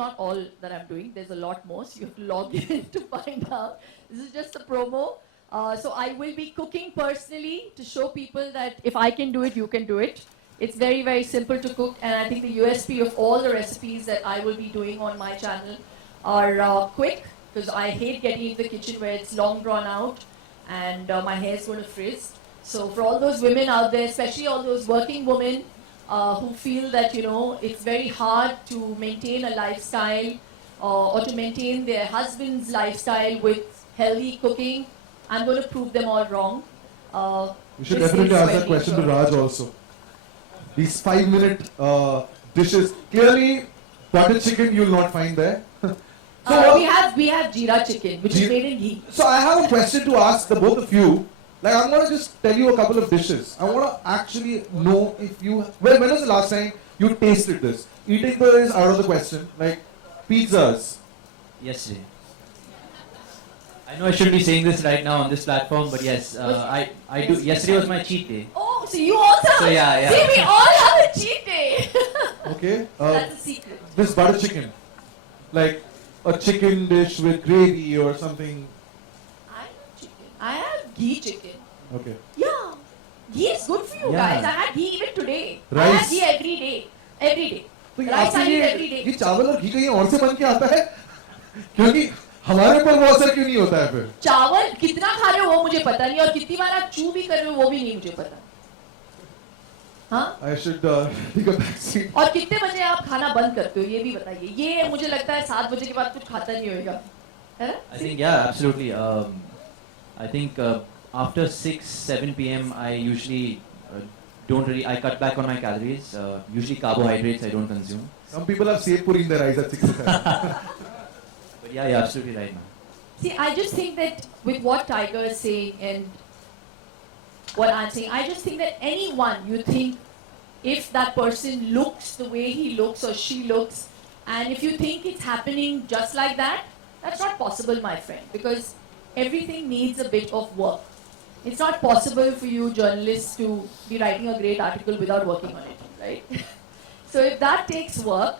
not all that I'm doing. There's a lot more, so you have to log in to find out. This is just a promo. So I will be cooking personally to show people that if I can do it, you can do it. It's very, very simple to cook, and I think the USP of all the recipes that I will be doing on my channel are quick, because I hate getting into the kitchen where it's long drawn out and my hair's going to frizz. So for all those women out there, especially all those working women who feel that, you know, it's very hard to maintain a lifestyle or to maintain their husband's lifestyle with healthy cooking, I'm going to prove them all wrong. You should definitely ask that question to Raj also. These 5-minute dishes, clearly butter chicken you will not find there. We have jeera chicken, which is made in ghee. So I have a question to ask the both of you. Like, I'm going to just tell you a couple of dishes. I want to actually know if you... Well, when was the last time you tasted this? Eating is out of the question. Like, pizzas. Yesterday. I know I shouldn't be saying this right now on this platform, but yes, I do. Yesterday was my cheat day. Oh, so you also... So yeah. See, we all have a cheat day. Okay. That's a secret. This butter chicken. Like, a chicken dish with gravy or something. I have chicken. I have ghee chicken. Okay. Yeah. Ghee is good for you Yeah. guys. I had ghee even today. I Rice. have ghee every day. Every day. तो Rice I आपके eat every day. ये चावल और घी कहीं और से बन के आता है? क्योंकि हमारे पर वो असर क्यों नहीं होता है फिर? चावल कितना खा रहे हो वो मुझे पता नहीं, और कितनी बार आप चू भी कर रहे हो वो भी नहीं मुझे पता. हाँ? I should take a back seat. और कितने बजे आप खाना बंद करते हो ये भी बताइए. ये मुझे लगता है 7 बजे के बाद कुछ खाता नहीं होगा. है ना? I think yeah, absolutely. I think after 6-7 p.m. I usually don't really. I cut back on my calories. Usually carbohydrates I don't consume. Some people have saved puri in their eyes at 6 o'clock. But yeah, you're absolutely right, man. See, I just think that with what Tiger is saying and what I'm saying, I just think that anyone you think, if that person looks the way he looks or she looks, and if you think it's happening just like that, that's not possible, my friend, because everything needs a bit of work. It's not possible for you journalists to be writing a great article without working on it, right? So if that takes work,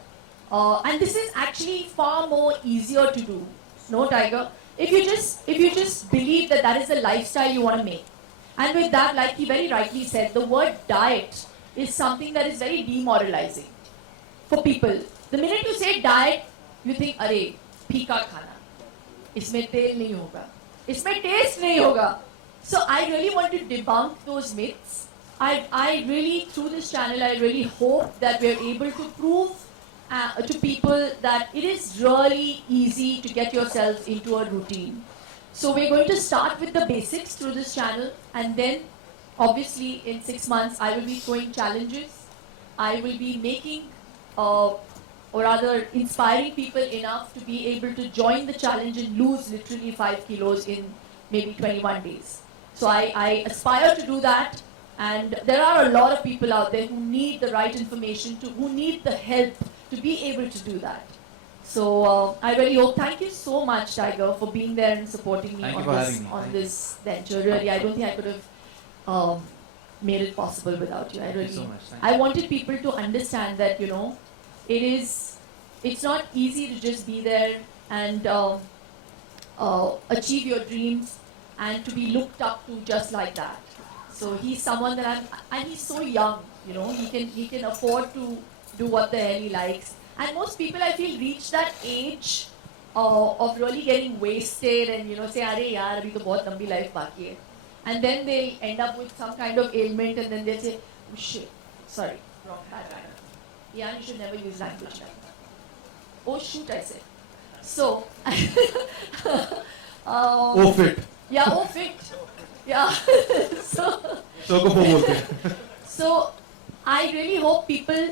and this is actually far more easier to do, no, Tiger? If you just believe that that is the lifestyle you want to make, and with that, like he very rightly said, the word diet is something that is very demoralizing for people. The minute you say diet, you think, "Arey, फीका खाना, इसमें तेल नहीं होगा, इसमें taste नहीं होगा." So I really want to debunk those myths. I really, through this channel, I really hope that we are able to prove to people that it is really easy to get yourselves into a routine. So we're going to start with the basics through this channel, and then obviously in 6 months I will be throwing challenges. I will be making or rather inspiring people enough to be able to join the challenge and lose literally 5 kilos in maybe 21 days. So I aspire to do that, and there are a lot of people out there who need the right information, who need the help to be able to do that. So I really hope. Thank you so much, Tiger, for being there and supporting me on this venture. Really, I don't think I could have made it possible without you. I really, so much. I wanted people to understand that, you know, it's not easy to just be there and achieve your dreams and to be looked up to just like that. So he's someone that and he's so young, you know, he can afford to do what the hell he likes. And most people, I feel, reach that age of really getting wasted and, you know, say, "Arey yaar, abhi to bahut lambi life baki hai." And then they end up with some kind of ailment, and then they say, "Oh shit, sorry, wrong, bad manner. Yeah, you should never use language like that." Oh shoot, I said. So, Oh, fit. yeah, oh fit. Yeah. So I really hope people,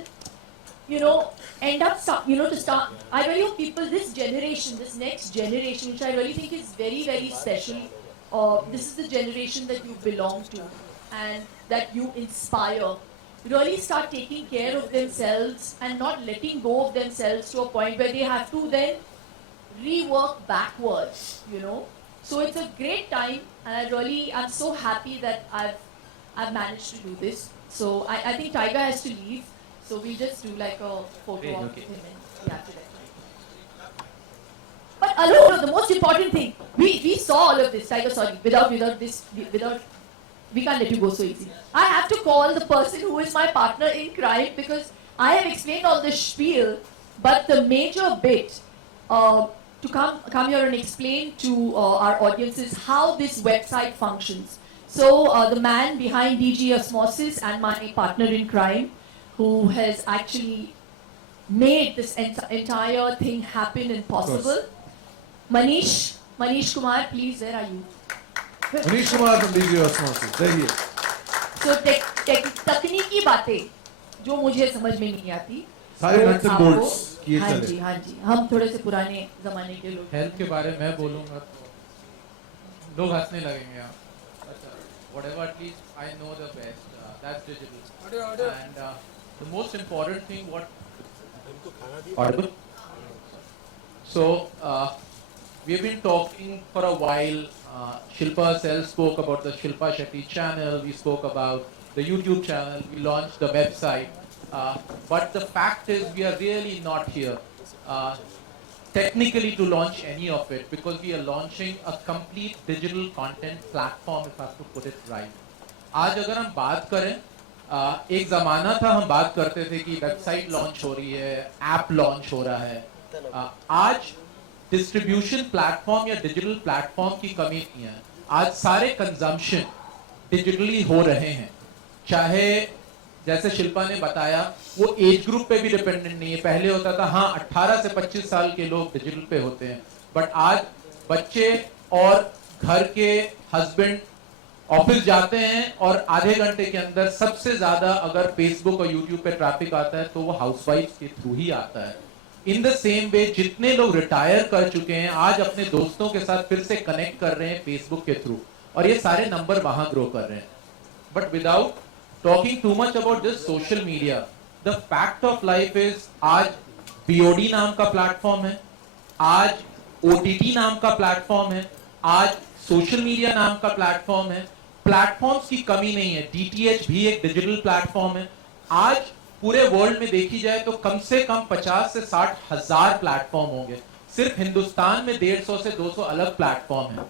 you know, end up I really hope people, this generation, this next generation, which I really think is very, very special, this is the generation that you belong to and that you inspire, really start taking care of themselves and not letting go of themselves to a point where they have to then rework backwards, you know. So it's a great time, and I'm so happy that I've managed to do this. So I think Tiger has to leave, so we'll just do like a photo Great, of okay. him and yeah, today. no, the most important thing, we saw all of this, Tiger, sorry, without, we can't let you go so easy. I have to call the person who is my partner in crime because I have explained all this spiel, but the major bit to come here and explain to our audiences how this website functions. So the man behind DG Osmosis and my partner in crime, who has actually made this entire thing happen and possible. Manish Kumar, please, where are you? Manish Kumar from DG Osmosis. There he is. So तकनीकी बातें जो मुझे समझ में नहीं आती, सारे nuts and आपको- bolts किए हाँ चले। जी, हाँ जी, हम थोड़े से पुराने जमाने के लोग। हेल्थ के बारे में बोलूँगा तो लोग हंसने लगेंगे यहाँ। अच्छा, whatever at least I know the best, that's digital. And the most important thing, what audible? So we have been talking for a while. Shilpa herself spoke about the Shilpa Shetty channel. We spoke about the YouTube channel. We launched the website. But the fact is, we are really not here technically to launch any of it because we are launching a complete digital content platform, if I have to put it right. आज अगर हम बात करें, एक ज़माना था हम बात करते थे कि वेबसाइट लॉन्च हो रही है, ऐप लॉन्च हो रहा है. आज डिस्ट्रीब्यूशन प्लेटफॉर्म या डिजिटल प्लेटफॉर्म की कमी नहीं है. आज सारे कंजम्पशन डिजिटली हो रहे हैं. चाहे जैसे शिल्पा ने बताया, वो एज ग्रुप पे भी डिपेंडेंट नहीं है. पहले होता था हाँ 18 से 25 साल के लोग डिजिटल पे होते हैं, बट आज बच्चे और घर के हस्बैंड ऑफिस जाते हैं और आधे घंटे के अंदर सबसे ज्यादा अगर फेसबुक और यूट्यूब पे ट्रैफिक आता है तो वो हाउसवाइफ के थ्रू ही आता है. इन द सेम वे जितने लोग रिटायर कर चुके हैं आज अपने दोस्तों के साथ फिर से कनेक्ट कर रहे हैं फेसबुक के थ्रू, और ये सारे नंबर वहां ग्रो कर रहे हैं. But without talking too much about this social media, the fact of life is आज बीओडी नाम का प्लेटफॉर्म है, आज ओटीटी नाम का प्लेटफॉर्म है, आज सोशल मीडिया नाम का प्लेटफॉर्म है. प्लेटफॉर्म्स की कमी नहीं है. डीटीएच भी एक डिजिटल प्लेटफॉर्म है. आज पूरे वर्ल्ड में देखी जाए तो कम से कम 50 से 60 हजार प्लेटफॉर्म होंगे. सिर्फ हिंदुस्तान में 150 से 200 अलग प्लेटफॉर्म है.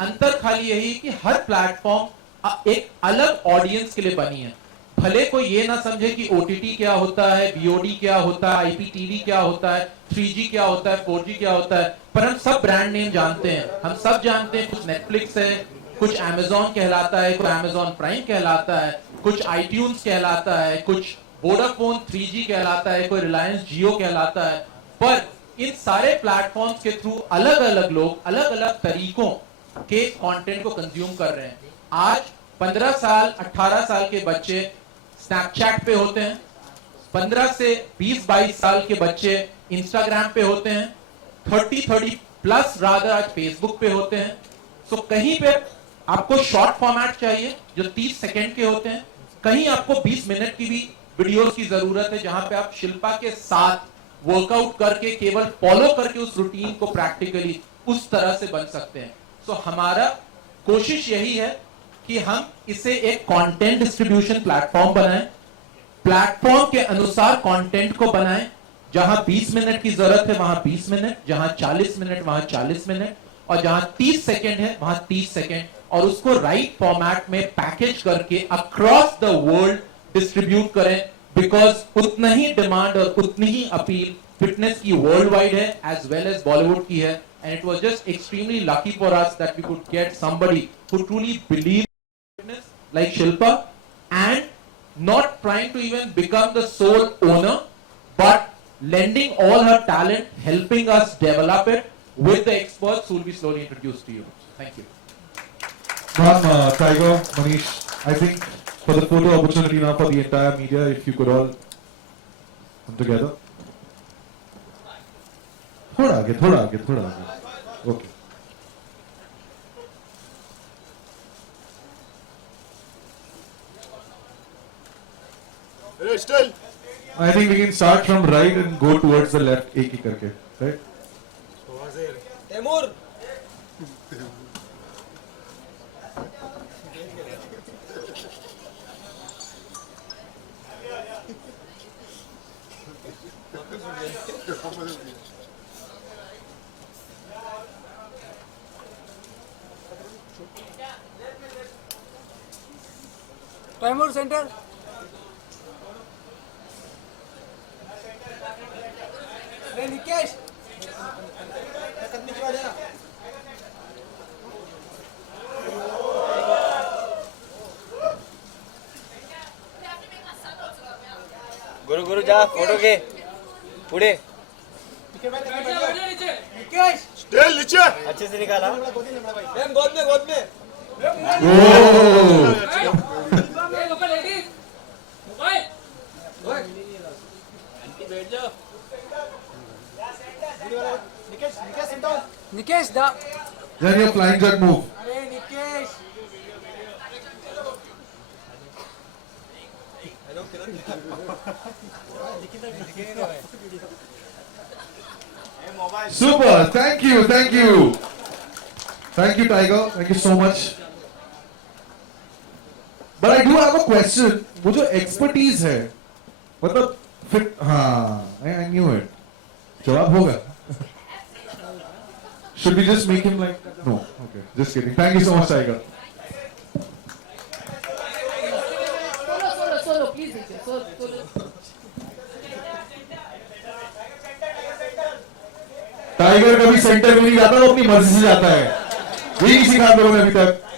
अंतर खाली यही कि हर प्लेटफॉर्म एक अलग ऑडियंस के लिए बनी है. भले कोई ये ना समझे कि ओटीटी क्या होता है, बीओडी क्या होता है, आईपीटीवी क्या होता है, 3G क्या होता है, 4G क्या होता है, पर हम सब ब्रांड नेम जानते हैं. हम सब जानते हैं कुछ नेटफ्लिक्स है, कुछ Amazon कहलाता है, कुछ Amazon प्राइम कहलाता है, कुछ iTunes कहलाता है, कुछ वोडाफोन 3G कहलाता है, कोई रिलायंस जियो कहलाता है. पर इन सारे प्लेटफॉर्म्स के थ्रू अलग अलग लोग अलग अलग तरीकों के कंटेंट को कंज्यूम कर रहे हैं. आज 15 साल 18 साल के बच्चे स्नैपचैट पे होते हैं, 15 से 20-22 साल के बच्चे इंस्टाग्राम पे होते हैं, 30 प्लस रादर आज फेसबुक पे होते हैं. सो कहीं पे आपको शॉर्ट फॉर्मेट चाहिए जो 30 सेकंड के होते हैं, कहीं आपको 20 मिनट की भी वीडियोस की जरूरत है जहां पे आप शिल्पा के साथ वर्कआउट करके केवल फॉलो करके उस रूटीन को प्रैक्टिकली उस तरह से बन सकते हैं. सो हमारा कोशिश यही है कि हम इसे एक कंटेंट डिस्ट्रीब्यूशन प्लेटफॉर्म बनाएं, प्लेटफॉर्म के अनुसार कंटेंट को बनाएं. जहां 20 मिनट की जरूरत है वहां 20 मिनट, जहां 40 मिनट वहां 40 मिनट, और जहां 30 सेकंड है वहां 30 सेकंड, और उसको राइट फॉर्मेट में पैकेज करके अक्रॉस द वर्ल्ड डिस्ट्रीब्यूट करें. बिकॉज उतना ही डिमांड और उतनी ही अपील फिटनेस की वर्ल्ड वाइड है एज वेल एज बॉलीवुड की है. And it was just extremely lucky for us that we could get somebody who truly believe fitness like Shilpa and not trying to even become the sole owner but lending all her talent, helping us develop it with the experts who will be slowly introduced to you. Thank you. Ram, Tiger, Manish, I think for the photo opportunity now for the entire media, if you could all come together. थोड़ा आगे. Okay. Still. I think we can start from right and go towards the left, एक ही करके, right? Temur. Taimur centre अरे निकेश गुरु गुरु जा photo घे पुढे Nikesh stele नीचे अच्छे से निकाला गोद में निकेश दा Then your flying jet move. अरे Nikesh Super. Thank you. Thank you. Thank you, Tiger. Thank you so much. But I do have a question. वो जो expertise है, मतलब फिर हाँ, I knew it. जवाब होगा. Should we just make him like no? Okay, just kidding. Thank you so much, Tiger. Solo, please, Vijay. Solo. Tiger कभी centre में नहीं जाता, वो अपनी मर्जी से जाता है. यही सीखा हम लोगों ने अभी तक.